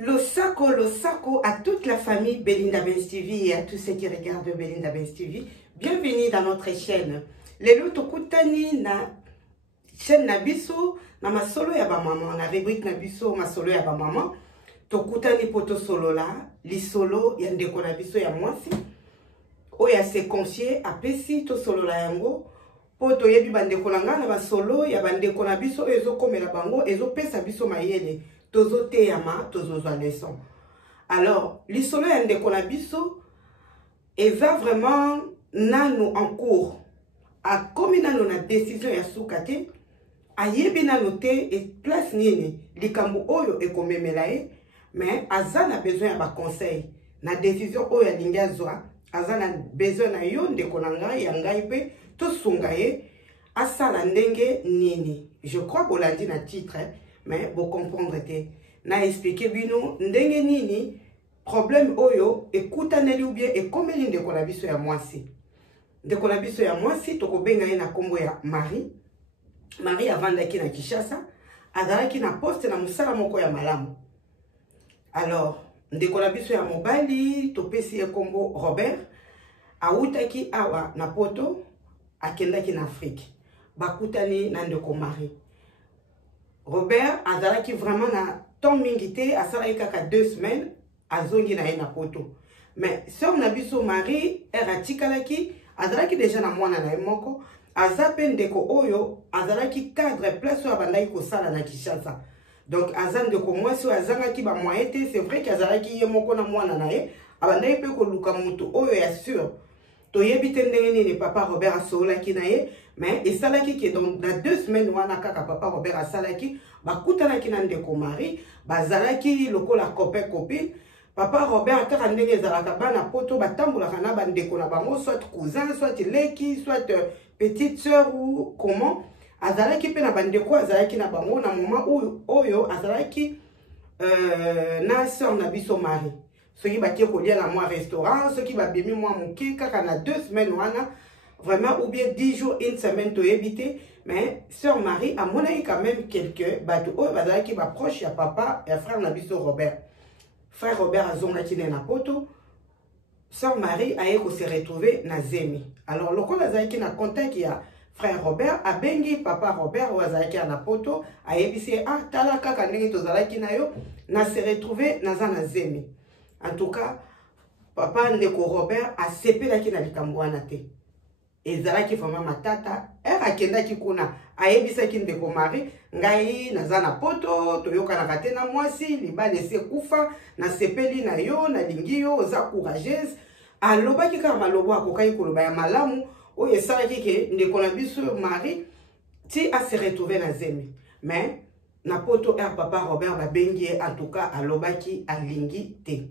Le saco à toute la famille Belinda Benz TV et à tous ceux qui regardent Belinda Benz TV. Bienvenue dans notre chaîne. Lelo tokutani na chaîne Nabiso, na masolo ya ba maman, na rubrique Nabiso, masolo ya ba maman. Tokutani poto solo la, li solo ya ndeko Nabiso ya mwasi. Oya se confier a pesi to solo la yango. Poto yebi bandeko na nga na basolo ya bandeko Nabiso ezo komela bango, ezo pesa biso mayele. Tozo teyama, tozo zwa leçon. Alors, l'isolo ya ndeko na biso, et va vraiment nano en cours. A komi nano na décision ya soukate, a yebi nano te et place nini, likambu oyo e komemela e, mais aza na besoin ya ba conseil. Na décision oyo ya linga zwa, aza na besoin na yo ndeko na ngai ya ngai pe, to sunga ye, asala ndenge nini. Je crois que l'a dit na titre, mais vous comprendrez. Na expliqué bino ndenge nini problème oyo ekutaneli ou bien ekomeli ndeko na biso ya mwasi. Ndeko na biso ya mwasi tokobenga ye na kombo ya Marie. Marie avandaki na Kinshasa, azalaki na poste na musala moko ya malamu. Alors, ndeko na biso ya mobali topesi ye kombo Robert, autaki awa na poto, akendaki na Afrique. Bakutani na ndeko Marie. Robert azalaki vraiment na temps mingité, asalaki kaka 2 semaines, azongi na ye na poto. Mais sœur Nabiso Marie, eratikalaki, azalaki déjà na mwana na ye moko, azape ndeko oyo, azalaki cadre place oyo abandaki kosala na Kinshasa. Donc azan ndeko mwasi oyo azangaki ba moyen te, c'est vrai qu'azalaki ye moko na mwana na ye, abandaki pe koluka mutu oyo ya sûr. Toyebi te ndenge nini papa Robert asolaki na ye, mais esalaki ke donc na 2 semaines wana kaka papa Robert asalaki bakutanaki na ndeko Marie, bazalaki lokola copain copine. Papa Robert kaka ndenge ezalaka bana poto batambolaka na bandeko na bango, soit cousin, soit leki, soit petite sœur ou comment. Azalaki pe na bandeko azalaki na bango na moment oyo azalaki na sœur na biso Marie. Ceux qui battaient au lien à moi restaurant, ceux qui va bien moi mon qui, car on a 2 semaines vraiment ou bien 10 jours, une semaine to éviter. Mais sœur Marie a mon avis quand même quelques bateaux qui va proche à papa et frère Nabiso Robert. Frère Robert a zonga qui n'est na poto. Sœur Marie a eu se retrouver na Zemi. Alors le col a qui na contact qui a frère Robert a bengi papa Robert ou a qui na poto a ébissé ah talaka kanengi to zalaki na yo na se retrouver na Zemi. En tout cas, papa ndeko Robert a sepelaki na likambo wana te. Ezalaki vraiment matata, akendaki kuna ayebisaki ndeko Marie, ngai naza na poto, toyoka na kate na mwasi, libala ese kufa, na sepeli na yo, na lingi yo, oza courageuse. Alobaki kaka malobo akokai koloba ya malamu, oyo esalaki ke ndeko na biso Marie ti a se retrouver na Zemi. Mais na poto papa Robert babengi en tout cas alobaki alingi te.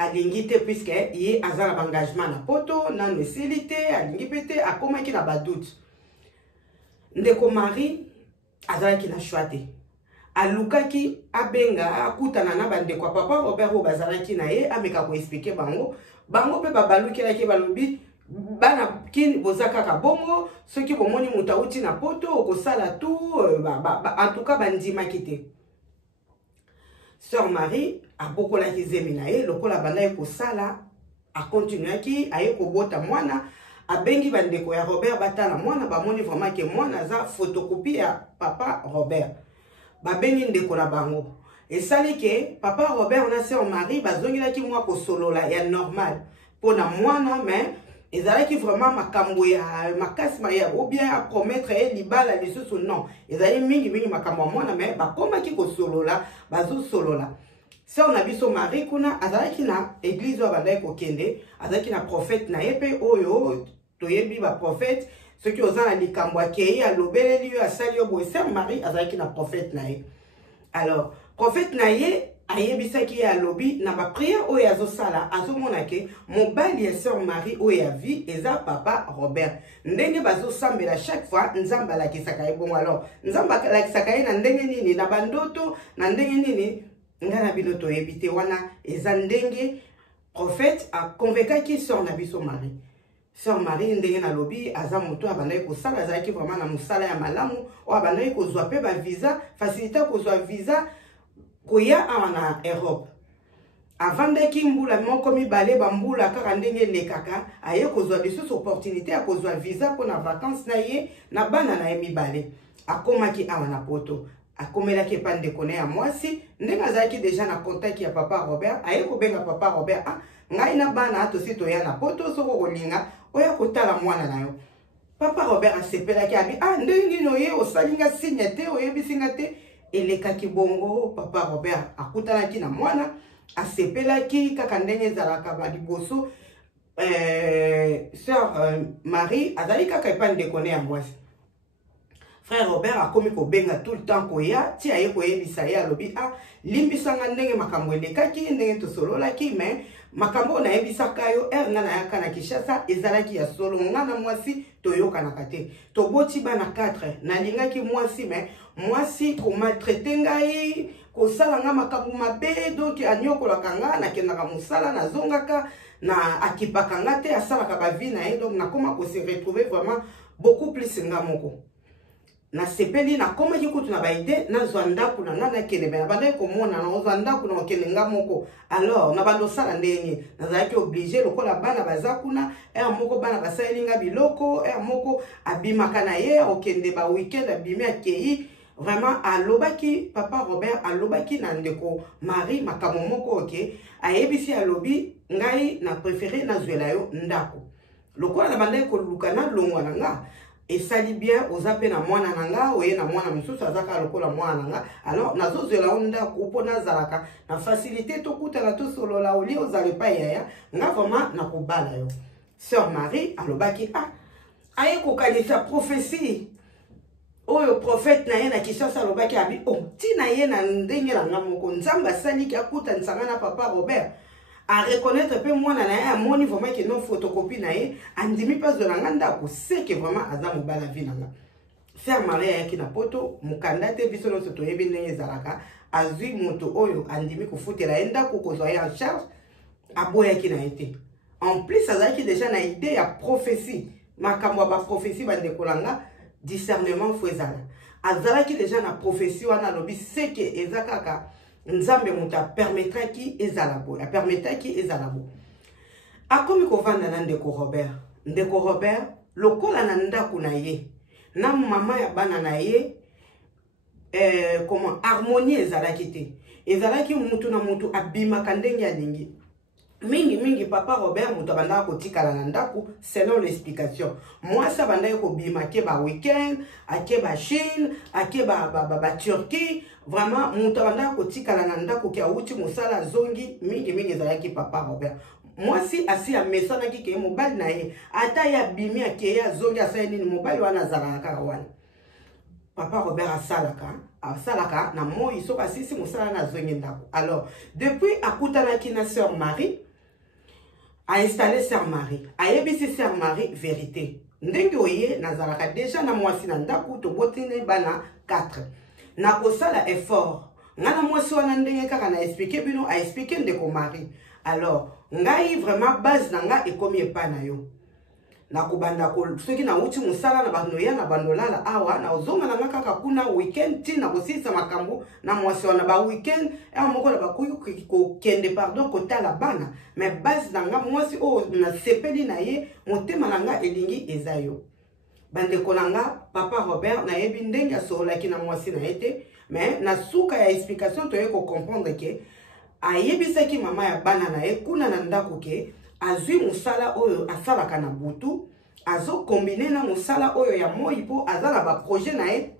Alingi te puisque ye azala engagement na poto na nesilité alingi pete akomaki na badoute. Ndeko Marie azalaki na choix. Alukaki abenga akutana na bandeko papa Robert o bazalaki na ye ameka ko expliquer bango pe babalukelaki balobi bana kin bozaka ka bongo soki bomoni mutauti na poto okosala tout en tout cas bandimaki te. Sœur Marie a beaucoup la Zemi na ye, lokola banda ye kosala a continuaki a ye kobota mwana a bengi bandeko ya Robert batala mwana bamoni vraiment ke mwana za photocopie ya papa Robert. Ba bengi ndeko na bango. Et sali ke papa Robert na sœur Marie bazongilaki mwa kosolola ya normal pona mwana mais ezalaki vraiment makambo ya makasi ya ou bien à promettre libala lisusu non ezali mingi makambo mwana mais bakomaki kosolola bazo solola. Sœur na biso Marie kuna azalaki na église wa bandai kokende, azalaki na prophète na yepe oyo toyebi ba prophète ceux qui oza na likambo akei alobeleli yo asali yo boye. Sœur Marie azalaki na prophète na ye. Alors prophète na ye ayebisaki ya lobi na ba prière oyo azosala azomona ke mobali ya sœur Marie oyo ya vie eza papa Robert. Ndenge bazosambela chaque fois nzamba lakisaka ye bongo. Alors nzamba lakisaka ye na ndenge nini na bandoto na ndenge nini ngana bino toyebi wana eza ndenge prophète a convaincaki sœur na biso Marie. Sœur Marie ndenge na lobi aza moto abandaki kosala azalaki vraiment na musala ya malamu o abandaki kozwa pe ba visa facilité kozwa visa koya awa na Europe. Avandaki mbula moko mibale bambula kaka ndenge lekaka aye kozwa lisusu opportunité ya kozwa visa pour na vacances na ye na bana na ye mibale. Akomaki awa na poto. Akomelaki pande kone ya mwasi ndenge azalaki deja na contact ya papa Robert aye kobenga papa Robert ngai na bana tosi toya na poto soko kolinga oya kotala mwana na yo. Papa Robert asepelaki abi ndenge no ye osalinga signe te oyebisinga te elekaki bongo. Papa Robert akutanaki na mwana asepelaki kaka ndenge ezalaka ba liboso sœur Marie azali kaka epande kone ya mwasi. Frère Robert a komi ko benga tout le temps koya ti aye koyebisa ye alobi limbisanga ndenge makambo elekaki ndenge tosololaki mais makambo na yebisaka yo nga na yaka na Kinshasa ezalaki ya solo nga na mwasi toyokanaka te toboti bana 4 nalingaki mwasi mais mwasi ko maltraiter ngai kosala nga makambo mabe donc anyokolaka nga nakendaka mosala nazongaka na akipaka nga te asalaka bavi na ye donc nakoma ko se retrouver vraiment beaucoup plus nga moko. Na sepeli na koma kikutu na baide na zwanda kuna na kelebe na banda ko mona na zwanda kuna okelenga moko alors na bando sala ndenge na zaki obligé lokola bana bazakuna moko bana basalinga biloko moko abimaka na ye okende ba weekend abimi akei vraiment alobaki papa Robert alobaki na ndeko Marie makamo moko ayebisi alobi ngai na préféré na zwela yo ndako lokola na banda ko lukana longwa na nga. Et ça dit bien aux appels à moi nanga, ou na moi na musu sazaka lokola moi nanga. Alors nazo zela onda kupona zalaka na facilité to kuta na to solo la oli ozale pa yaya nga vraiment na kubala yo. Sœur Marie alobaki aye ko kanisa prophétie. Oyo prophète na ye na Kinshasa alobaki abi ti na ye na ndenge na ngamoko nzamba sali ki akuta nsanga na papa Robert. À reconnaître peu moi na moni vraiment que non photocopie na ye andimi pas de nganda ko c'est que vraiment azamu bala vie nanga faire Marie yaki na poto mukanda te biso no to yebi ndenge zalaka azui moto oyo andimi ko futela enda ko kozwa en charge aboya ki na été en plus azaki déjà na idée ya prophétie makambo ba prophétie ba ndekolanga discernement fwezala azalaki déjà na prophétie wana lobi c'est que ezakaka nzambe muta permettra ki ezalabo permettra ki ezalabo akomi kovanda na ndeko Robert lokola na ndaku na ye na mama ya bana na ye comment harmonie ezalaki te ezalaki mutu na mutu abimaka ndenge ya lingi mingi papa Robert mutu abanda kotikala na ndaku selon l'explication moi ça banda ko bima ke ba weekend ake ba Chine ake ba Turquie vraiment mutu abanda kotikala na ndaku ke awuti musala zongi mingi ezalaki papa Robert moi si asi ya mesana ki ke mobile na ye ata ya bimi ake ya zongi asa nini mobile wana zalaka wana papa Robert asalaka na moi soka sisi musala na zongi ndako. Alors depuis akutana ki na sœur Marie a installé sœur Marie a yebisi sœur Marie vérité ndenge oye nazalaka déjà na mwasi na ndako to botine bana 4 na kosala effort ngana mwasi wana ndenge kaka na expliquer bino a expliquer ndeko Marie. Alors ngai vraiment base na nga ekomi epa na yo na kubanda ko soki na uti musala na bando ya na bando lala awa na ozonga na nga kaka kuna weekend ti na kosisa makambo na mwasi wana ba weekend moko na bakuyi ko kende pardon ko tala bana mais base na nga mwasi o na sepeli na ye motema na nga elingi ezayo bande ko na nga papa Robert na yebi ndenge asolaki na mwasi na ete mais na suka ya explication to ye ko comprendre ke ayebisaki mama ya bana na ye kuna na ndako ke azui musala oyo asalaka na butu azo kombine na musala oyo ya moi po azala ba projet na ye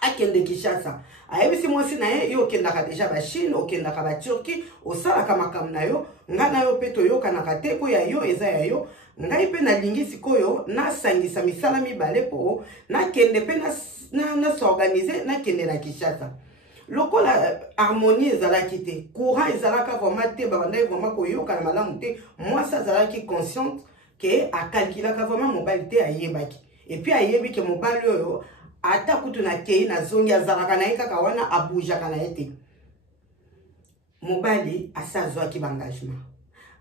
akende Kinshasa ayebisi mwasi na ye yo kendaka deja ba Chine okendaka ba Turquie osalaka makambo na yo ngana yo pe toyokanaka te po ya yo eza ya yo ngai pe na lingi sikoyo na sangisa misala mibale po na kende pe na s'organiser na kende na Kinshasa lokola harmonie ezalaki te courant ezalaka vraiment te babandaki vraiment koyoka na malamu te mwasi azalaki consciente ke akalkulaka vraiment mobali te ayebaki et puis ayebi ke mobali oyo ata kutu na kei na zongi azalaka na ye kaka wana abujaka na ye te mobali asa azwaki baengagement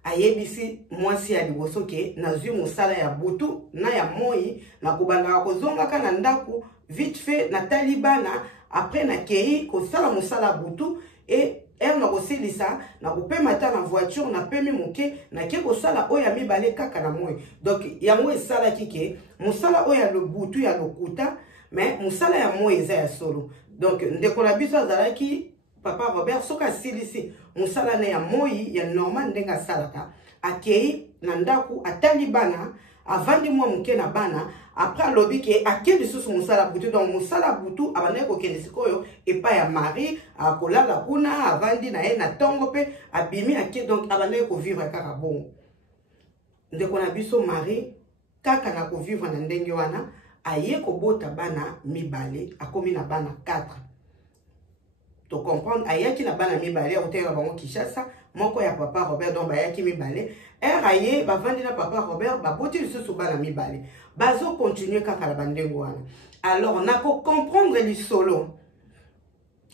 ayebisi mwasi ya liboso ke nazwi mosala ya butu na ya moi na kobandaka kozongaka na ndako vite fait na talibana après na kei ko sala musala butu et er na kosilisa na kopema ta na voiture na pemi moke na ke kosala oyo ya mibale kaka na moi. Donc yango esalaki ke mosala oyo ya lobutu ya lokuta mais mosala ya moi eza ya solo. Donc ndeko na biso azalaki papa Robert soka asilisi mosala na ya moi ya normal ndenge asalaka akei na ndaku atali bana avandi mwa moke na bana après alobi ke akeli susu mosala butu. Donc mosala butu abandaki kokende sikoyo epai ya Marie akolala kuna avandi na ye na tongo pe abimi ake. Donc abandaki kovivre kaka bongo. Ndeko na biso Marie kaka na kovivre na ndenge wana aye kobota bana mibale akomi na bana 4. To comprendre ayaki na bana mibale otela bango Kinshasa moko ya papa Robert. Donc bayaki mibale aye bavandi na papa Robert baboti lisusu bana mibale bazo continuer kaka la bandengo wana. Alors nako comprendre lisolo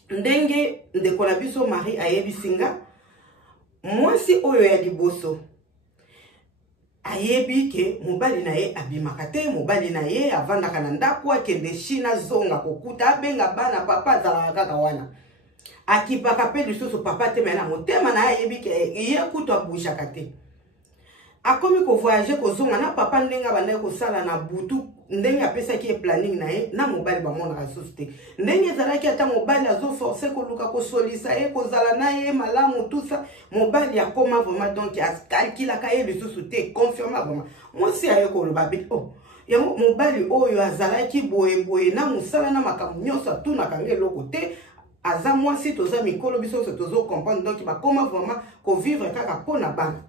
ndenge ndeko na biso Marie ayebisinga mwasi oyo ya liboso ayebi ke mobali na ye abimaka te, mobali na ye avandaka na ndako akende China zonga kokuta abenga bana papa azalaka kaka wana akipaka pe lisusu papa te mena motema na ayebi ke ye kutu abujaka te. Akomi ko voyager kozonga na papa ndenga banda kosala na butu ndenge apesaki planning na ye na mobali bamona ka société ndenge ezalaki ata mobali azo forcer koluka kosolisa ye kozala na ye malamu tout ça mobali akoma vraiment donc akalkilaka ye lisusu te confirma vraiment mwasi aye koloba be oh yango mobali oyo azalaki boye na musala na makambo nyonso atunaka nge eloko te aza mwasi toza mikolo biso tozo comprendre. Donc bakoma vraiment ko vivre kaka pona bana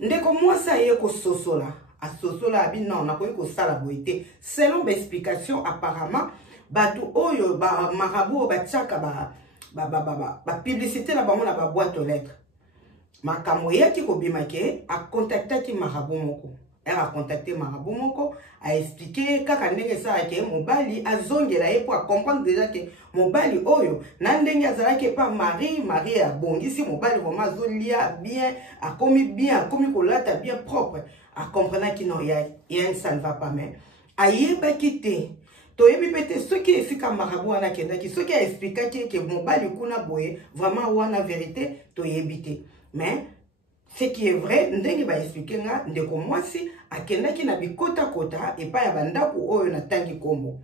ndeko mwasi aye kososola asosola abi non nakoki kosala boye te selon explication apparemment batu oyo ba marabout batiaka ba publicité na bango na ba boîte aux lettres makambo yaki kobima ke a contactaki marabout moko a contacté marabout moko a expliqué kaka ndenge sala ke mobali azongela ye pour comprendre déjà que mobali oyo na ndenge azalaki pa Marie a bongisi mobali vraiment azolia bien akomi kolata bien propre a comprendre que non ya ça ne va pas mais ayeba kité toyebi pete soki efika marabout wana kendaki soki a expliqué que mobali kuna boye vraiment wana vérité toyebi te mais ce qui est vrai, ndenge ba expliquer nga ndeko mwasi akendaki na bikota kota epa ya bandaku oyo na tangi kombo.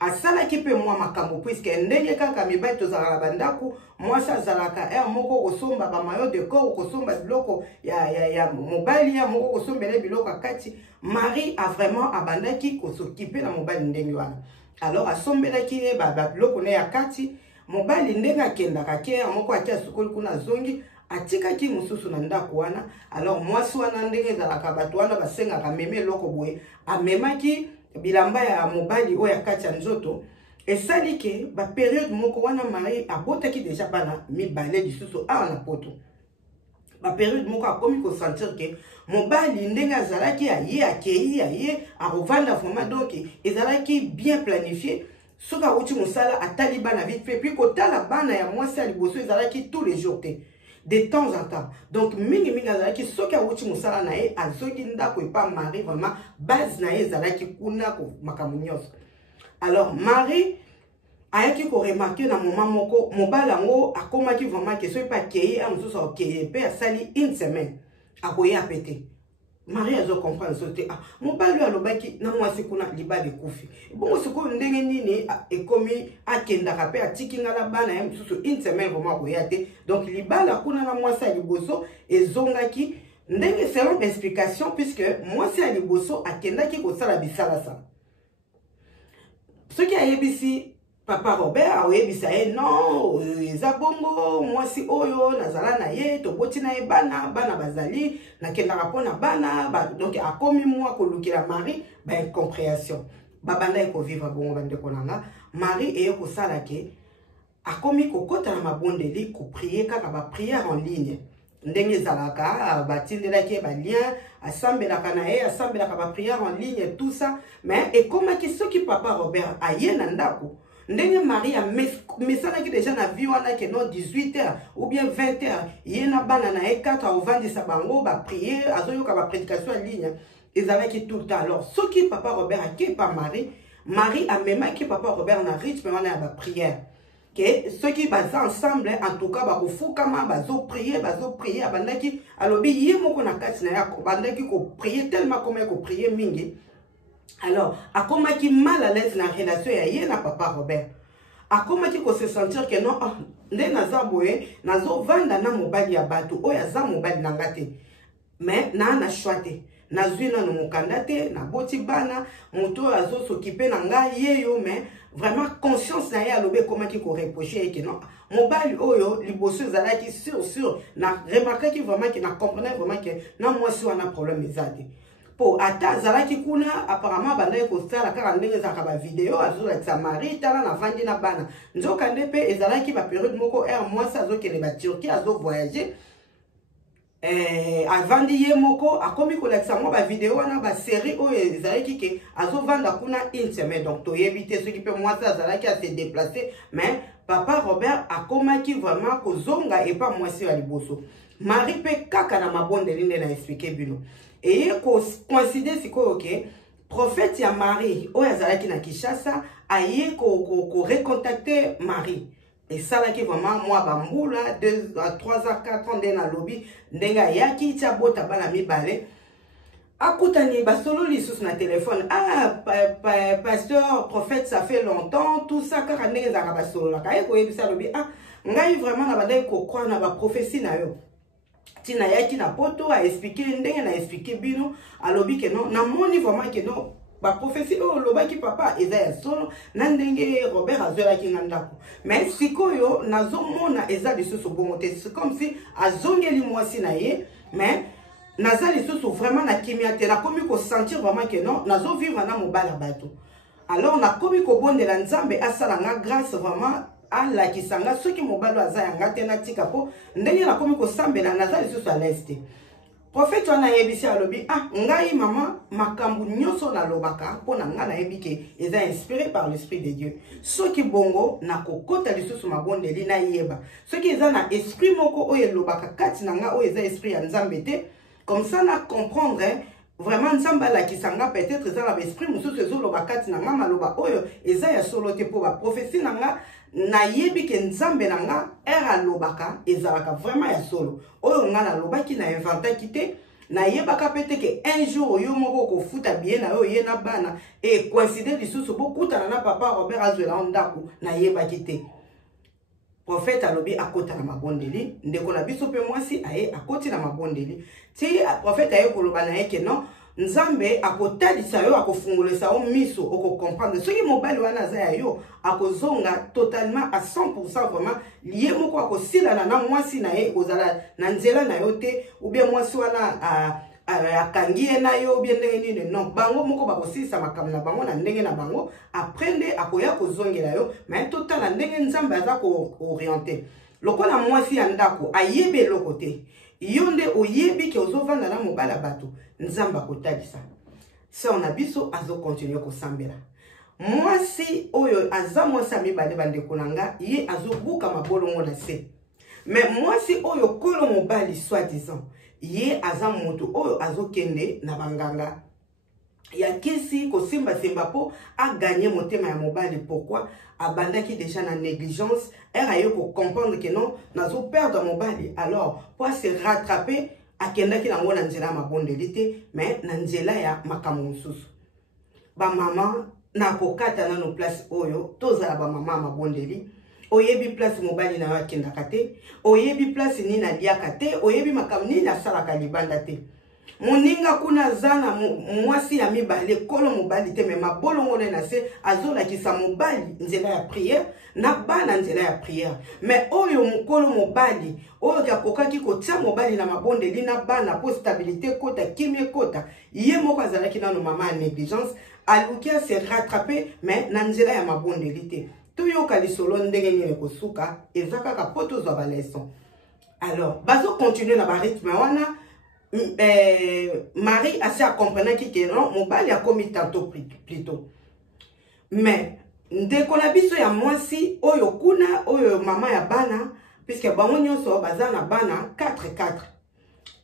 Asala ki pe mwa makambo puisque ndenge kaka mibali tozala bandaku mwasi azalaka moko kosomba ba maillot de corps kosomba biloko ya mobali ya moko kosombele biloko akati. Marie a vraiment abandaki kosokipe na mobali ndenge wana. Alors asombelaki ye ba biloko na ya kati mobali ndenge akendaka ke moko atia sukoli kuna zongi atika ki mususu na ndako wana. Alors mwasi wana ndenge ezalaka bato wana basengaka meme eloko boye amemaki bilamba ya mobali oyo akati ya nzoto esali ke ba période moko wana Marie abotaki déjà bana mibale lisusu awa na poto. Ba période moko akomi ko sentir ke mobali ndenge azalaki aye akei aye arovanda vraiment donc ezalaki bien planifié. Soka uti musala atali bana vite fait puis kotala bana ya mwasi ya liboso ezalaki tous les jours te de temps en temps. Donc mingi azalaki soki awuti musala na ye azoki ndako epa Marie vraiment base na ye ezalaki kuna ko makambo nyonso. Alors Marie ayaki ko remarquer na moment moko mobala ngo akomaki vraiment que soki pa keye amususu akeye pe asali une semaine akoya pété. Marie azo comprendre sote mobali alobaki na mwasi kuna libali kufi bongo siko ndenge nini ekomi akendaka pe atikingala bana ya mususu une semaine vraiment koya te. Donc libala kuna na mwasi liboso ezongaki ndenge selon explication puisque mwasi liboso akendaki kosala bisala sa soki ayebisi papa Robert awebisa ye non eza bongo mwasi oyo nazala na ye toboti na ye bana bazali nakendaka pona bana donc akomi mwa kolukela Marie ba incompréhension babanda eko vivre bongo bandeko nanga. Marie eye kosala ke akomi kokota na mabondeli ko prier kaka ba prière en ligne ndenge ezalaka batindelaki ba lien asambelaka na ye asambelaka ba prière en ligne tout ça mais ekomaki soki papa Robert aye na ndako ndenge Marie a mesalaki déjà na vie wana ke non 18h ou bien 20h yena bana na e 4 ovandisa bango ba prier azoyoka ba prédication en ligne ezalaki tout le temps. Alors soki papa Robert a ki pa Marie a memaki papa Robert na rythme wana ya ba prière que ceux qui basent ensemble en tout cas bakofukama prier abandaki alobi ye moko na kati na yako bandaki ko prier tellement comme ko prier mingi. Alors akomaki mal à l'aise na relation ya ye na papa Robert. Akomaki ko se sentir que non nde naza boye nazo vanda na mobali ya bato oyo aza mobali na ngate. Mais na choix te. Nazwi na mokanda te na boti bana moto azo s'occuper na nga yeyo mais vraiment conscience na ye alobe komaki ko reprocher que non mobali oyo liboso ezalaki sûr na remarquaki vraiment que na comprenait vraiment que na moi si on a problème ezate po ata zalaki kuna apparemment bandaki ko sala kaka ndenge ezaka ba video azolakisa mari tala na vandi na bana nzoka nde pe ezalaki ba période moko moi ça azokende ba Turquie azo voyager avandi ye moko akomi kolakisa mwa ba video wana ba série oyo ezalaki ke azovanda kuna une semaine donc toyebi te soki pe mwasi azalaki a se déplacer mais papa Robert akomaki vraiment kozonga epa mwasi ya liboso mari pe kaka na mabondeli nde na expliqué bino eye coïncide sikoyo ke prophète ya Marie oyo azalaki na Kinshasa aye ko recontacter Marie. Et ça là qui vraiment moi bamboula 2 à 3 à 4 ans dans lobby ndenga yaki tia bota bala mi balé akutani basolo lisusu na téléphone pasteur prophète ça fait longtemps tout ça car ndenga za basolo la kaye ko yebisa lobby ngai vraiment na badai ko croire na ba prophétie na yo tina yaki na poto a expliquer ndenga na expliquer bino a lobby que non na moni vraiment que non ba prophétie o lobaki papa eza ya solo na ndenge Robert azolaki ngandako mais sikoyo nazomona eza lisusu bongo te c'est comme si azongeli mwasi na ye mais naza lisusu vraiment na kimia te na komi ko sentir vraiment que non nazo vivre na mobala bato alors na komi ko bondela nzambe asala nga grâce vraiment ala kisanga soki mobalo aza yanga te na tika po ndenge na komi ko sambela naza lisusu à l'est. Prophète wana yebisi alobi ngai mama makambu nyoso na lobaka pona nga na yebike eza inspiré par l'esprit de Dieu. Soki bongo na kokota lisusu mabondeli na yeba. Soki eza na esprit moko oyo lobaka kati na nga oyo eza esprit ya Nzambe te comme ça na comprendre vraiment Nzambe la kisanga peut-être eza na esprit mususu ezo lobaka kati na nga maloba oyo eza ya solo te po ba prophétie na nga na yebi ke Nzambe na nga era lobaka ezalaka vraiment ya solo oyo nga na lobaki na inventa kite na yebaka pete ke un jour oyo moko ko futa bien na yo ye na bana et coïncider lisusu bokutana na papa Robert azwela ndako na yebaki te. Prophète alobi akota na mabondeli ndeko na biso pe mwasi aye akoti na mabondeli ti prophète aye koloba na ye ke non Nzambe akotalisa yo akofungolesa o miso oko comprendre soki mobali wana aza ya yo akozonga totalement à 100% vraiment lié moko akosila na mwasi na ye kozala na nzela na yo te ou bien mwasi wana akangie na yo bien ndenge nini non bango moko bakosilisa makambo na bango na ndenge na bango après nde akoya kozongela yo mais totala ndenge Nzambe aza ko orienter lokola mwasi ya ndako ayebe eloko te yo nde oyebi ke ozovanda na mobala bato Nzamba kotalisa so na biso azo continuer kosambela mwasi oyo aza mwasi mibale bandeko nanga ye azobuka mabolongo na se mais mwasi oyo kolo mobali soi-disant ye aza moto oyo azokende na banganga ya kisi kosimba simba po a gagné motema ya mobali pourquoi abandaki déjà na négligence ayo ko comprendre que non nazo perdre mobali alors pour se rattraper akendaki na ngona nzela mabondeli te mais na nzela ya makambo mususu ba mama na kokata na no place oyo tozala ba mama mabondeli oyebi place mobali na akendaka te oyebi place ni na liaka te oyebi makambo ni na salaka libanda te moninga kuna zana mwasi ya mibale kolo mobali te me mabolongo na se azolakisa mobali nzela ya prière na bana nzela ya prière mais oyo mukolo mobali oyo kakokaki kotia mobali na mabondeli na bana po stabilité kota kimie kota ye moko azalaki na no mama négligence alukia se rattraper mais na nzela ya mabondeli te toyoka lisolo ndenge nini kosuka ezaka ka poto zwa ba leçon alors bazo continuer na ba rythme wana Marie a assez compris que non, mon bal a commis tantôt plutôt. Mais, dès qu'on a vu ça, moi si, oyo kuna, oyo maman ya bana, puisque bango nyonso bazana bana 4-4.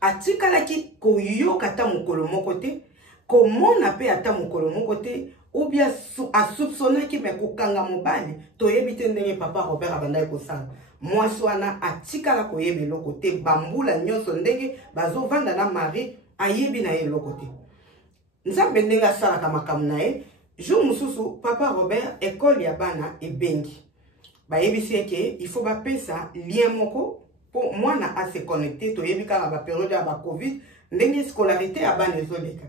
Atika la ki ko yo kata mukolo mokote, comment na pe ata mukolo mokote, ou bien soupçonner qui me kokanga mobali to yebite ndenge papa Robert abandai kosala mwasi wana atikala koyeba eloko te bambula nyonso ndenge bazovanda na mari ayebi na ye eloko te nzambe ndenge asalaka makambo na ye jour mosusu papa Robert ekole ya bana ebengi bayebisi eke il faut bapesa lien moko po mwana ase connecté toyebi kaka baperiode ya bacovid ndenge scolarité ya bana ezoleka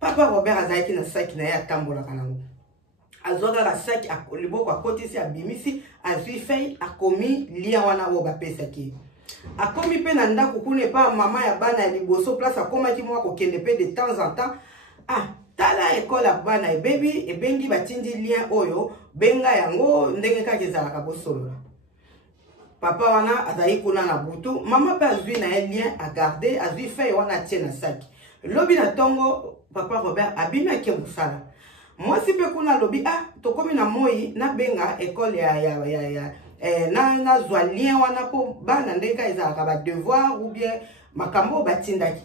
papa Robert azalaki na saki na ye atambolaka nango azwaka saki liboko akotisi abimisi azwi fei akomi lia wana oyo bapesaki akomi mpe na ndako kuna epa mama ya bana ya liboso place akomaki mwa kokende mpe de temps en temps tala ekole ya bana ebengi batindi lien oyo benga yango ndenge kaka ezalaka bosolola papa wana azali kuna na butu mama mpe azwi na ye lien agarde azwi fei wana atie na saki lobi na ntongo papa Robert abimi ake mosala mwasi mpe kuna lobi tokomi na moi nabenga ekole nazwa lien wana po bana ndenge ezalaka badevoir ou bien makambo batindaki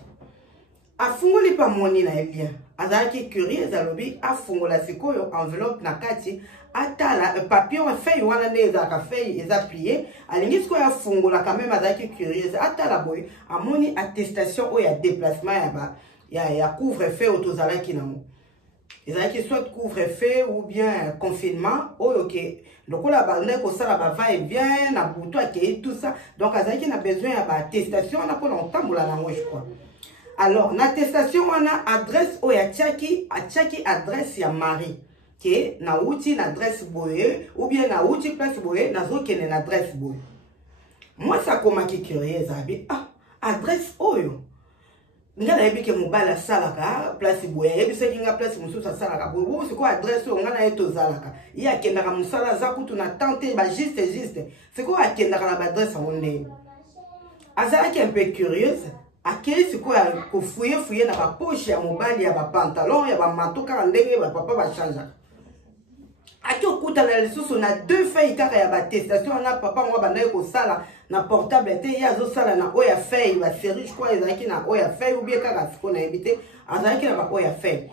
afungoli pa moni na ye lien azalaki curieuse alobi afungola sikoyo enveloppe na kati atala papier feuille wana nde ezalaka feuille eza plié alingi sikoyo afungola quand même azalaki curieuse atala boye amoni attestation oyo ya déplacement ya couvre-feu tozalaki nango ezalaki soit couvre-feu ou bien confinement oyo ke lokola bande kosala bava et bien na butu akei tout ça donc azalaki na besoin ya attestation wana mpona kotambola nango je crois alors na attestation wana adresse oyo atiaki adresse ya mari ke na uti na adresse boye ou bien na uti place boye nazokende na adresse boye mwasi akomaki curieuse abi adresse oyo nga na yebi ke mobali asalaka place boye ayebisaki nga place mosusu asalaka boye bo sikoyo adresse oyo nga na ye tozalaka ye akendaka mosala aza kutu na tante juste sikoyo akendaka na baadresse yango ndenge azalaki un peu curieuse akei sikoyo kofuye na baposhe ya mobali ya bapantalon ya bamanto kaka ndenge bapapa bachangeaka aki okutana lisusu na deux feuilles kaka ya batestation wana papa mwa bandaki kosala na portable te ye azosala na oyo ya feuille basérie je crois ezalaki na oyo ya feuille ou bien kaka sikoyo nayebi te azalaki na baoyo ya feuille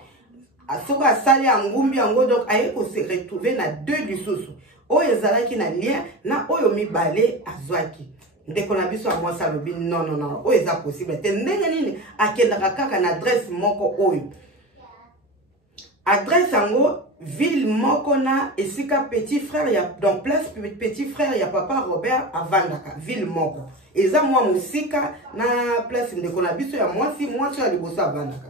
soki asali angumbi yango donc aye kose retrouve na deux lisusu oyo ezalaki na lien na oyo mibale azwaki ndeko na biso ya mwasi alobi non oyo eza possible te ndenge nini akendaka kaka na adresse moko oyo adresse yango ville moko na esika petit frère ya donc place petit frère ya papa Robert avandaka ville moko eza mwa musika na place ndeko na biso ya mwasi ya liboso avandaka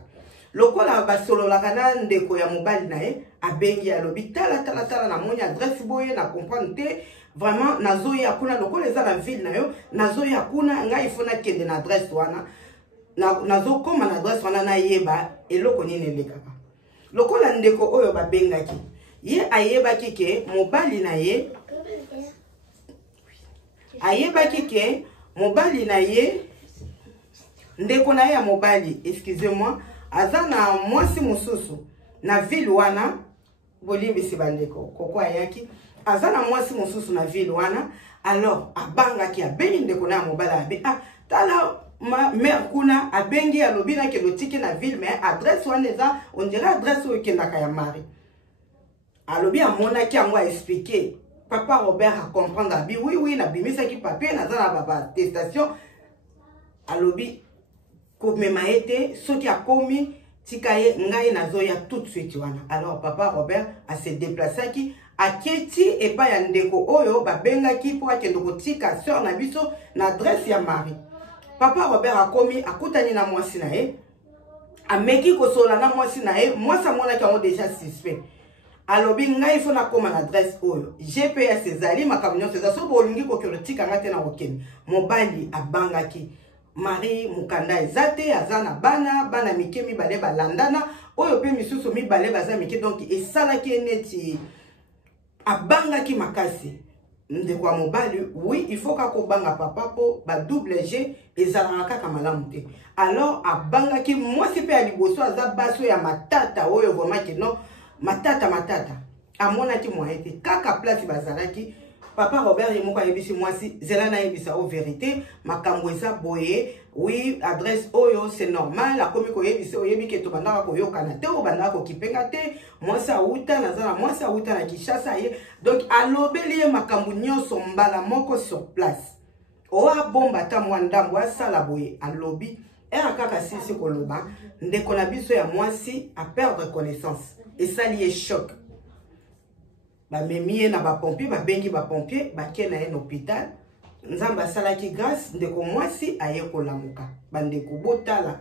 lokola basololaka na ndeko ya mobali na ye abengi alobi tala na moni adresse boye na comprendre te vraiment nazoya kuna lokola eza na ville na yo nazoya kuna ngai ifo nakende na adresse wana nazokoma na adresse wana nayeba eloko nini elekaka lokola ndeko oyo babengaki ye ayebaki ke mobali na ye ndeko na ye ya mobali excusez-moi aza na mwasi mosusu na ville wana bolimbisi bandeko koko ayaki aza na mwasi mosusu na ville wana alors abangaki abengi ndeko na ya mobali abe tala mère kuna abengi alobi na kelo tiki na ville mais adresse wana eza on dirait adresse oyo kendaka ya mari alobi amonaki yango expliquer papa Robert a comprendre abi oui na bimisaki papier naza na ba attestation alobi komema ete soki akomi tika ye ngai nazoya tout de suite wana alors papa Robert a se déplacaki aketi epa ya ndeko oyo babengaki po akende kotika sœur na biso na adresse ya mari papa Robert akomi akutani na mwasi na ye ameki kosola na mwasi na ye mwasi amonaki yango déjà suspect alobi ngai fo nakoma na adresse oyo GPS ezali makambo nyonso eza so bolingi kokende tika ngate na kokende mobali abangaki mari mukanda eza te aza na bana mike mibale balandana oyo pe misusu mibale baza mike donc esalaki neti abangaki makasi ndeko ya mobali oui il faut kako banga papa po ba double G ezalaka kaka malamu te alors abangaki mwasi pe ya liboso aza baso ya matata oyo vraiment que non matata amonaki moyen te kaka place bazalaki papa Robert yemoko ayebisi mwasi zela na yebisa o vérité makambo eza boye oui adresse oyo c'est normal akomi koyebise oyebi ke to bandaka koyokana te o bandaka kokipenga te mwasi auta nazana mwasi auta na Kinshasa ye donc alobeli ye makambo nyonso mbala moko sur place oa bomba ta mwandambo asala boye alobi era kaka sisi koloba ndeko na biso ya mwasi a perdre connaissance et ça lié choc ba memie na ba pompier ba bengi ba pompier ba ke na en hôpital nzamba salaki grâce ndeko mwasi aye kolamuka bandeko botala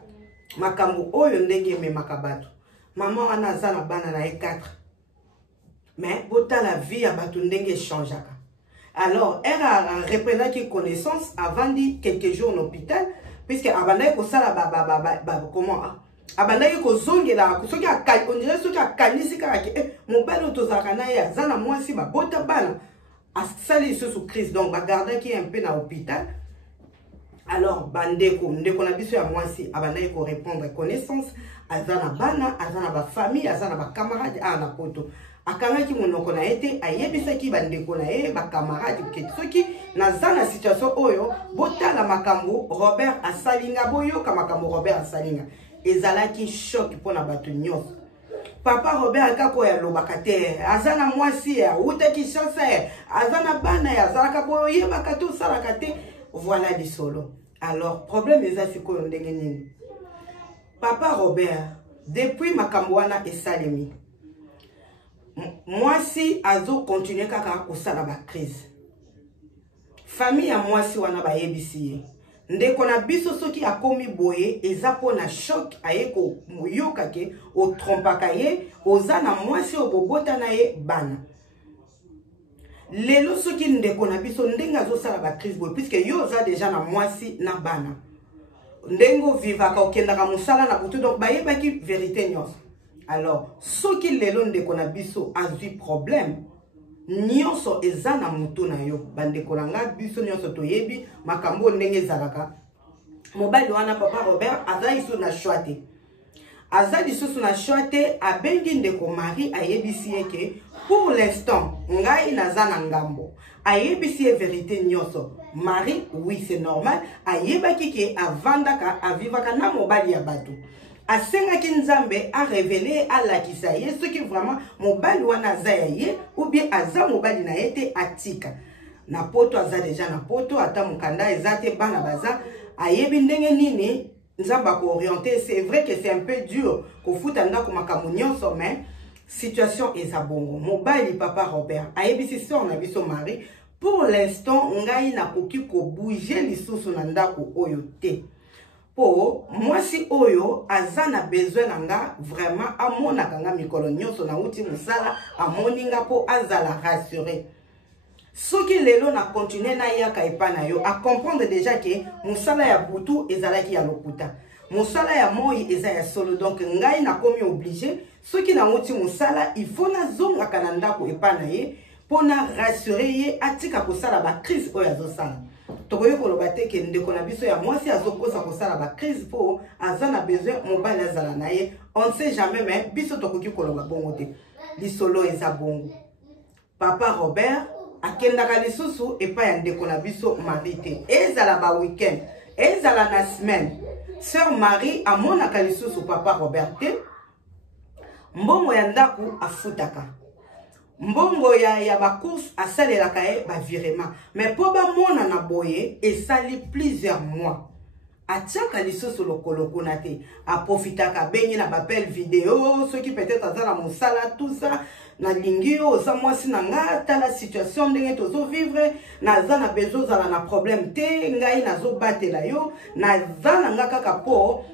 makambo oyo ndenge memaka bato mama wana azana bana na 4 mais botala vie ya bato ndenge changeaka alors elle a repris connaissance avant dit quelques jours en hôpital puisque abandai ko sala comment abandai ko zongela soki on dirait soki akanisi kaka ke mobali tozaka na ya zana mwasi ba bota bana asali sous crise donc ba garder qui un peu na hôpital alors bandeko ndeko na biso ya mwasi abandai ko répondre connaissance azana bana azana ba famille azana ba camarades na poto akangaki monoko na ete ayebisaki bandeko na ye ba camarades ke soki nazana situation oyo botala makambo Robert asalinga boyoka makambo Robert asalinga ezalaki choc pona bato nyonso papa Robert kako ya lobaka te azana mwasi ya utaki chance azana bana ya zalaka boyebaka to salaka te voilà du solo alors problème eza sikoyo ndenge nini papa Robert depuis makambo wana esalemi mwasi azo continuer kaka kosala ba crise famille ya mwasi wana ba yebisi ye ndeko na biso soki akomi boye eza pona choc ayeko moyoka ke o trompaka ye ozana mwasi obobota na ye bana lelo soki ndeko na biso ndenge azosala ba crise boye puisque yo oza déjà na mwasi na bana ndengo vivaka okendaka mosala na butu donc bayebaki vérité nyonso alors soki lelo ndeko na biso azwi problème nyonso eza na mutu na yo bandeko langa biso nyonso toyebi makambo ndenge ezalaka mobali wana papa Robert aza iso na choite aza lisusu na choite abengi ndeko Marie ayebisi ye ke pour l'instant ngai naza na ngambo ayebisi ye vérité nyonso Marie oui c'est normal ayebaki ke avandaka avivaka na mobali ya bato asengaki nzambe a révélé alakisa ye soki vraiment mobali wana aza ya ye ou bien aza mobali na ye te atika na poto aza déjà na poto ata mokanda eza te bana baza ayebi ndenge nini nzambe ko orienter c'est vrai que c'est un peu dur ko futa ndako makambo nyonso mais situation eza bongo mobali papa Robert ayebisi sœur na biso Marie pour l'instant ngai nakoki ko bouger lisusu na ndako oyo te po mwasi oyo azana besoin nanga vraiment amona kanga mikolo nyonso na uti musala amoninga po azala rassuré soki lelo na continuer na yaka epana yo a comprendre déjà que musala ya butu ezalaki ya lokuta musala ya moi eza ya solo donc ngai na komi obligé soki na uti musala il faut na zonga kana ndako epana ye pona rassurer ye atika kosala ba crise oyo azosala tokoyo koloba te ke ndeko na biso ya mwasi azokosa kosala ba crise po azana besoin mobali azala na ye on sait jamais mais biso tokoki koloba bongo te lisolo eza bongo papa Robert akendaka lisusu epa ya ndeko na biso Marie te ezala ba weekend ezala na semaine sœur Marie amonaka lisusu papa Robert te mbongo ya ndaku afutaka mbongo ya ba course asalelaka ye ba virement mais po ba mona na boye esali plusieurs mois atiaka lisusu lokolo kuna te aprofitaka bengi na bapel vidéo soki peut-être azala mosala tout ça na lingi oza mwasi na nga tala situation ndenge tozo vivre naza na besoin zala na problème te ngai nazo batela yo naza na nga kaka po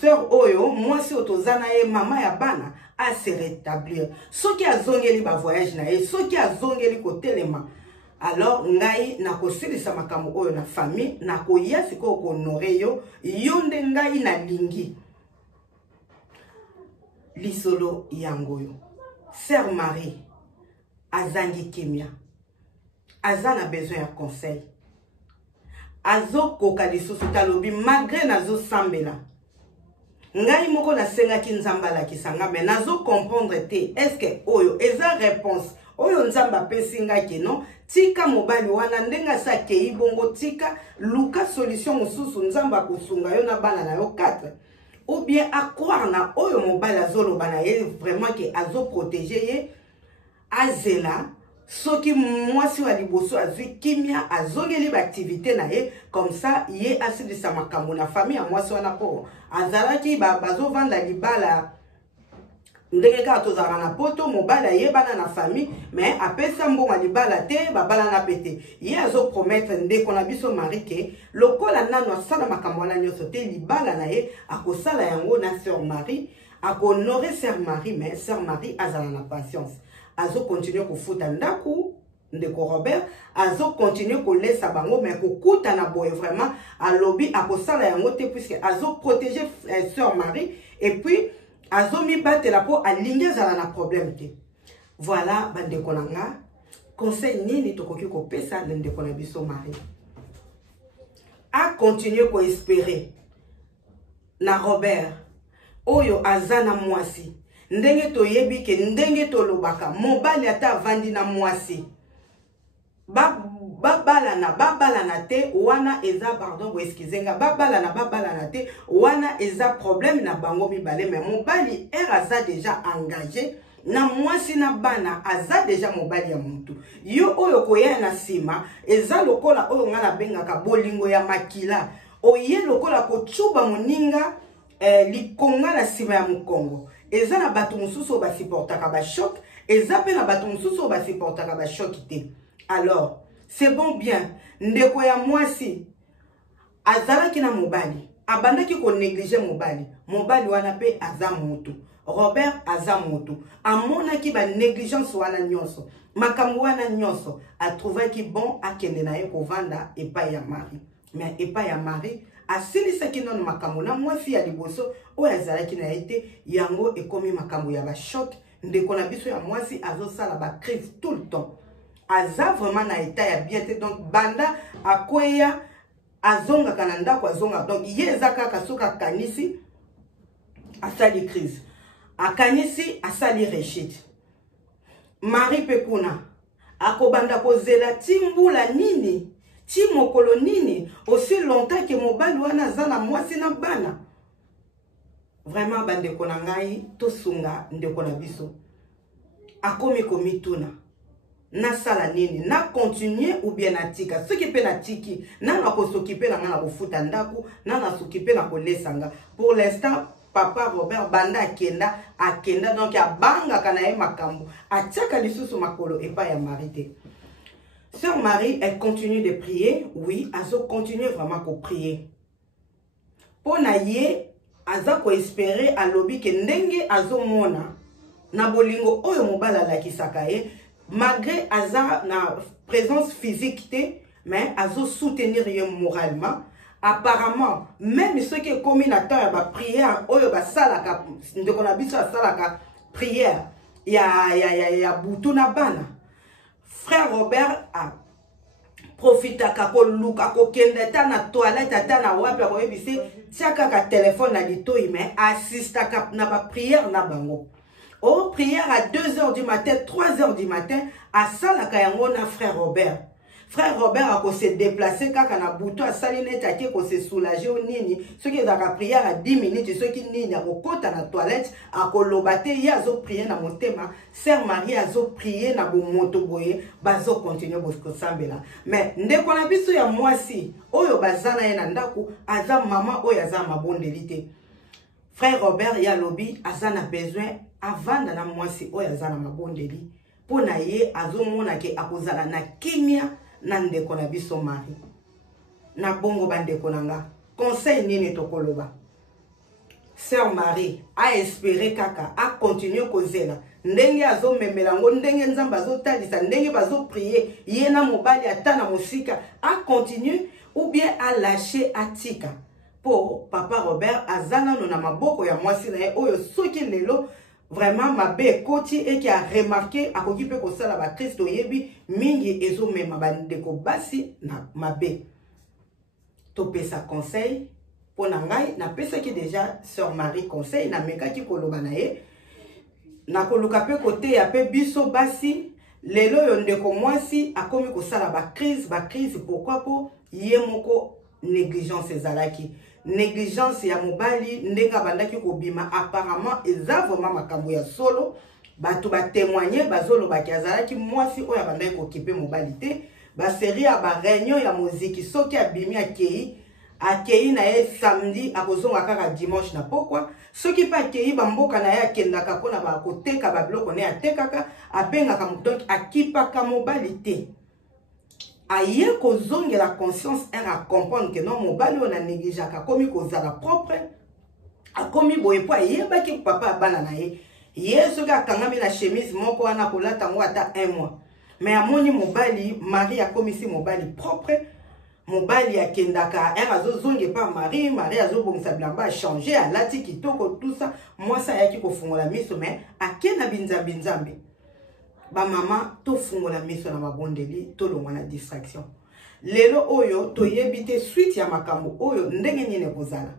sœur oyo mwasi otozana ye mama ya bana a se rétablir soki azongeli ba voyage na ye soki azongeli kotelema alors ngai na kosilisa makambo oyo na famille na koya siko ko honore yo yonde ngai na lingi lisolo yango yo sœur Marie azangi kimia azana besoin ya conseil azo koka lisusu talobi malgré nazo sambela ngai moko na senga ki nzamba la kisanga mais nazo comprendre te est-ce que oyo eza réponse oyo nzamba pesinga ke non tika mobali wana ndenga sa kei bongo tika luka solution mususu nzamba kusunga yo na bana na yo 4 ou bien accroire na oyo mobali azoloba na ye vraiment ke azo protéger ye azela soki mwasi wa liboso azwi kimia azongeli ba activité na ye comme ça ye asilisa makambo na famille ya mwasi wana po azalaki bazo vanda libala ndenge ka tozala na poto mobala ye bana na famille mais apesa mbongo libala te babala na pete ye azo promettre ndeko na biso mari ke lokola nano asala makambo wana nyonso te libala na ye akosala yango na sœur Marie akohonorer sœur Marie mais sœur Marie azala na patience azo continuer kofuta ndaku ndeko Robert azo continuer kolesa bango mais kokuta na boye vraiment alobi akosala yango te puisque azo protéger sœur Marie et puis azo mi batela po alingi azala na problème te. Voilà bandeko nanga conseil nini tokoki kopesa ndeko na biso Marie a continuer ko espérer na Robert oyo azana mwasi ndenge toyebi ke ndenge tolobaka mobali ata vandi na mwasi babalana te wana eza pardon excusenga babalana te wana eza problème na bango mibale mais mobali aza déjà engagé na mwasi na bana aza déjà mobali ya mutu yo oyo koya na sima eza lokola oyo ngana bengaka bolingo ya makila oye lokola kochuba moninga likonga na sima ya mukongo eza na bato mususu ba supportaka ba choc eza pe na bato mususu ba supportaka ba choc te. Alors c'est bon bien ndeko ya mwasi azalaki na mobali abandaki ko négliger mobali wana pe aza mutu Robert aza mutu amonaki ba négligence wana nyonso makambo wana nyonso atrouvaki bon akende na ye kovanda epai ya Marie mais epai ya Marie asilisaki nano makambo na mwasi ya liboso oyo azalaki na ye te yango ekomi makambo ya ba choc ndeko na biso ya mwasi azosala ba crise tout le temps aza vraiment na état ya bien te donc banda akoya azonga kana ndako azonga donc ye ezaka kasuka kanisi asali crise akanisi asali rechute Marie pekuna akobanda kozela timbula nini ti mokolo nini aussi longtemps que mobali wana aza na mwasi na bana vraiment bandeko na ngai tosunga ndeko na biso akomi komituna na sala nini na continuer ou bien natika soki pe na tiki na kosokipe na ngana kofuta ndaku na sokipe na kolesanga pour l'instant papa Robert banda akenda donc abanga kana ye makambo atiaka lisusu makolo epa ya Marie te. Sœur Marie, elle continue de prier. Oui, elle continue vraiment à prier. Pour naïe, elle espérer à l'obi que ndenge azo mona na bolingo oyo mobala la kisakaye malgré aza na présence physique te mais azo soutenir ye moralement. Apparemment, même ceux qui ont commis la terre ba prière oyo ba salaka ndeko na biso salaka prière ya butuna bana. Frère Robert a profité kako luka ko kende ta na toilette ta na wapi ko yebisi tiaka ka téléphone na litoi mais assiste na ba prière na bango. Oh prière à 2h du matin, 3h du matin à salaka yango na frère Robert. Frère Robert a se déplacer kaka na buto a saline taki ko se soulager au nini ce qui est dans la prière à 10 minutes ce qui nini a kota na toilette a kolobate ya zo prier na motema sœur Marie a zo prier na bo moto boye bazo continuer bosko sambela mais ndeko na biso ya mwasi oyo bazana ye na ndako aza mama oyo aza mabondeli te. Frère Robert ya lobi azana besoin avanda na mwasi oyo aza na mabondeli pona ye azomona ke akozala na kimia na ndeko na biso Marie na bongo bandeko nanga conseil nini tokoloba. Sœur Marie a espéré kaka a continuer kozela ndenge azo memelango ndenge nzamba azo talisa ndenge bazo prier ye na mobali ata na musika a continuer ou bien a lâcher atika pour papa Robert azana no na maboko ya mwasi na ye oyo soki lelo vraiment mabe koti et qui a remarqué à koki pe ko sala ba Kristo yebi mingi ezo mema bandeko basi na mabe to pesa conseil pona ngai na pesa ki déjà sœur Marie conseil na meka ki koloba na ye na koluka pe côté ya pe biso basi lelo yo ndeko mwasi akomi kosala ba crise pourquoi po ye moko négligence ezalaki négligence ya mobali ndenga bandaki kobima apparemment eza vraiment makambo ya solo bato ba témoigner bazolo baki azalaki mwasi oyo bandaki kokipe mobali te ba série ya ba réunion ya muziki soki abimi akei na ye samedi akozonga kaka dimanche na pokwa soki pa akei bamboka na ye akendaka mpona bakoteka babiloko ne atekaka abengaka donc akipaka mobali te aye kozongela conscience a comprendre que non mobali on a négligé akomi kozala propre akomi boye po ayebaki papa abana na ye soki akangami na chemise moko wana kolata ngo ata 1 mois mais amoni mobali mari akomisi mobali propre mobali akendaka azozonge pa mari azobongisa bilamba changer alati kitoko tout ça moi ça yaki kofungola miso mais akena binzambe ba mama to fungola miso na mabondeli to longwa na distraction lelo oyo to yebite suite ya makambo oyo ndenge nini kozala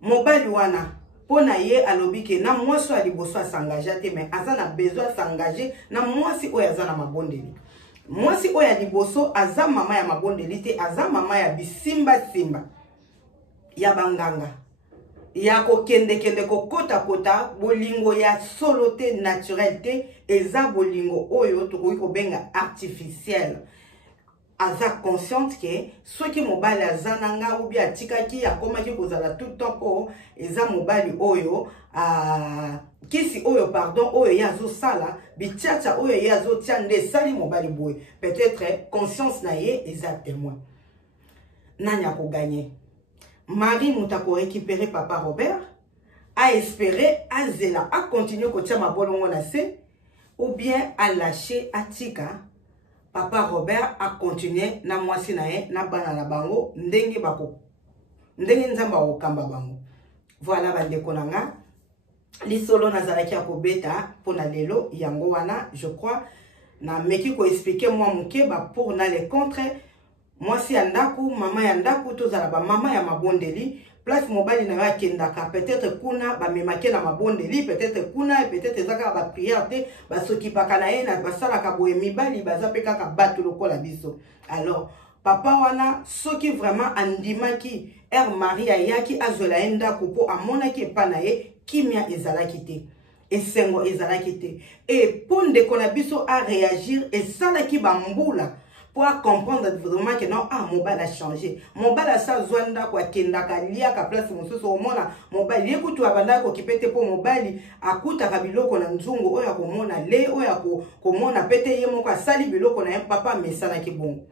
mobali wana pona ye alobike na mwasi ali boso s'engager te mais azana besoin s'engager na mwasi oyo azana mabondeli mwasi oyo ali boso aza mama ya mabondeli te aza mama ya bisimba ya banganga ya kokende kokota bolingo ya solo te naturel te eza bolingo oyo tokoki kobenga artificiel aza consciente que soki mobali aza nanga ou bien atikaki akomaki kozala tout temps po eza mobali oyo kisi oyo pardon oyo yazo sala bichacha oyo yazo tia nde sali mobali boy peut-être conscience na ye eza témoin nanya ko gagner Marie muta ko récupérer papa Robert a espérer a zela a continuer ko tia mabolongo na se ou bien a lâcher atika papa Robert a continué na mwasi na ye na bana na bango ndenge nzamba okamba bango voilà bandeko nanga lisolo nazalaki ya kobeta pona lelo yango wana je crois na meki ko expliquer moi muke ba pour na les contre mwasi ya ndaku mama ya ndaku tozala ba mama ya mabondeli place mobali na ya kendaka peut-être kuna ba memake na mabondeli peut-être kuna peut-être ezaka ba prière te ba soki pakana ye na basala ka boye mibali baza pe kaka batu lokola biso alors papa wana soki vraiment andimaki Maria yaki azola enda kupo amonaki epana ye kimia ezalaki te esengo ezalaki te et ponde kona biso a réagir et salaki bambula pour comprendre vraiment que non mobile a changé mobile a sa zwanda kwa kendaka lia ka place mosusu omona mobile yekutu abanda ko kipete po mobile akuta ka biloko na nzungu oya komona le oya komona pete ye moko asali biloko na papa mesana ki bongo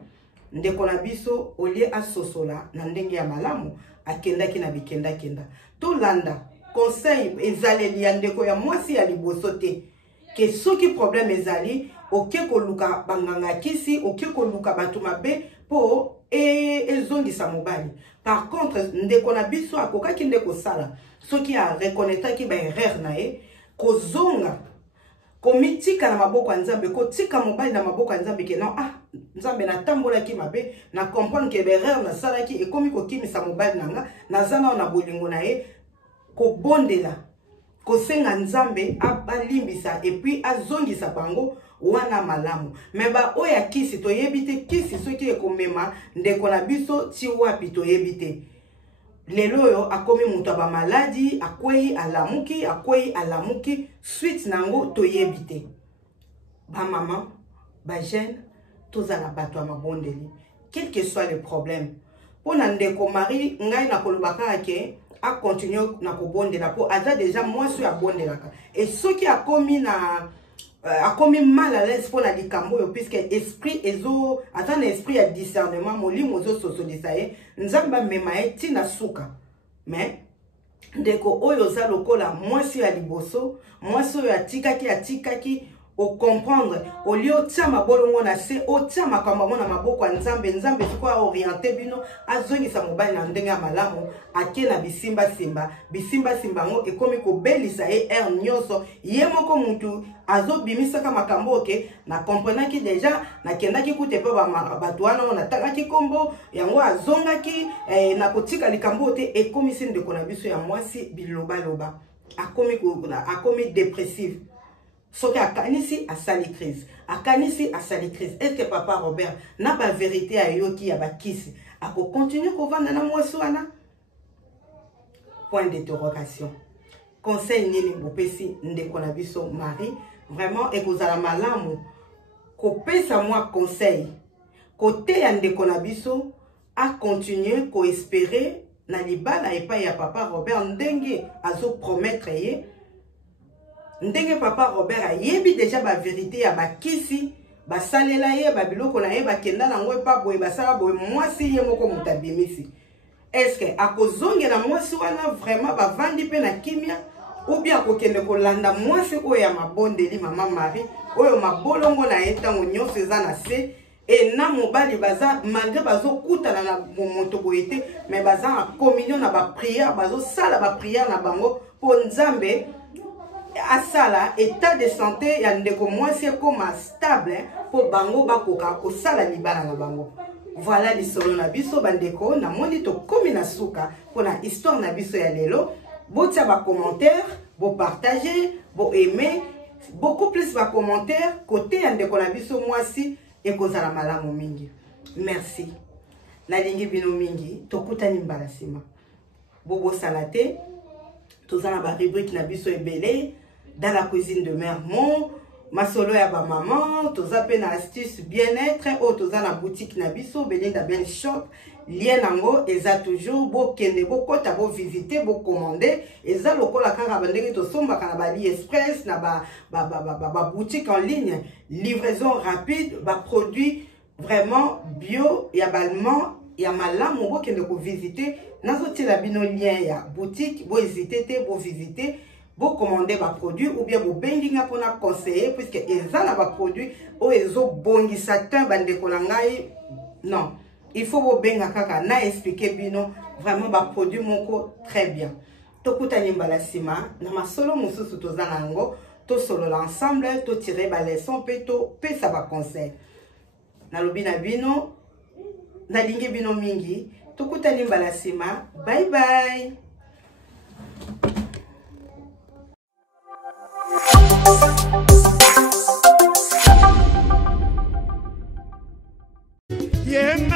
ndeko na biso olie asosola na ndenge ya malamu akendaki na bikenda to landa conseil ezaleli ya ndeko ya mwasi ya liboso te ke soki problème ezali oke koluka banganga kisi oke koluka bato mabe po ezongisa mobali par contre ndeko na biso akokaki ndeko sala soki a reconnaître ba erreur na ye kozonga komitika na maboko ya nzambe kotika mobali na maboko ya nzambe ke non nzambe na tambolaki mabe na comprendre ke erreur na salaki ekomi kokimisa mobali nanga nazana na bolingo na ye kobondela kosenga nzambe abalimbisa et puis azongisa bango wana malamu mais ba oya kisi toyebite kisi soki ekomema ndeko na biso ti wapi toyebite lelo yo akomi mutu ba maladi akwei alamuki suite nango toyebite ba mama ba jeune tozala bato ya mabondeli quel que soit le problème pona ndeko mari ngai na kolobaka ke a continuer na kobondela po aza déjà mwasi ya bondelaka et soki akomi na akomi mal à l'aise pour la likambo yo puisque esprit ezo ata na esprit ya discernement molimo zo sosolisa ye nzamba mema ye tina suka mais ndeko oyo za lokola mwasi ya liboso mwasi oyo atikaki o comprendre au lieu tia mabolongo na se o tia makambo na maboko ya nzambe siko a orienter bino azongisa mobali na ndenge ya malamu akena bisimba ngo ekomi ko belisa e nyonso ye moko mutu azobimisaka makambo ke na comprenaki déjà na kendaki kute pa bato wana na takaki kombo yango azongaki na kotika likambo te ekomi ndeko na biso ya mwasi biloba akomi dépressif soki akanisi asali crise, akanisi asali crise. Est-ce que papa Robert n'a pas vérité à yoki ya bakisi ako continuer kovanda na mwasi wana? Point d'interrogation. Conseil nini bopesi ndeko na biso Marie, vraiment ekozala malamu kopesa moi conseil côté ya ndeko na biso a continuer ko espérer na libala epa ya papa Robert ndenge azo promettre ye. Ndenge papa Robert ayebi déjà ba vérité ya bakisi basalela ye babiloko na ye bakenda nango epa boye basala boye mwasi ye moko mutabimisi. Est-ce que akozonge na mwasi wana vraiment bavandi pe na kimia ou bien kokende kolanda mwasi oyo ya mabondeli mama Marie oyo mabolongo na ye ntango nyonso eza na se et na mobali baza malgré bazo kutana na moto boye te mais baza en communion na ba prière bazo sala ba prière na bango po nzambe asala état de santé ya ndeko mwasi ekoma stable po bango bakoka kosala libala na bango. Voilà lisolo na biso bandeko na moni to komi na suka pona histoire na biso ya lelo. Botia ba commentaire, bo partager, bo aimer, beaucoup plus ba commentaire côté ya ndeko na biso mwasi ekozala malamu mingi. Merci. Na lingi bino mingi tokutani mbala sima. Bobo salate tozana ba rubrique na biso ebele dans la cuisine de Mère Mon. Masolo ya ba maman, toza pe na astuce bien-être o toza na boutique na biso Belinda Ben Shop. Lien nango eza toujours bo kende bo kota bo visiter bo commander eza lokola kaka bandenge to somba kana ba AliExpress na ba boutique en ligne, livraison rapide, ba produit vraiment bio ya balman ya malamu bo kende ko visiter nazo tila bino lien ya boutique bo hésiter te bo visiter. Vous commandez vos produits ou bien vous benginga pour nous conseiller puisque ils ont vos produits ou ils ont bongi satin bande kolangai. Non, il faut vous benga kaka na expliquer bino vraiment vos produits moko très bien. Tokuta nimbala sima na masolo mususu tozana ngo to solo l'ensemble to tirer ba leçon peto pesa ba conseil. Na lobi na bino na lingi bino mingi tokuta nimbala sima. Bye bye. Yeah.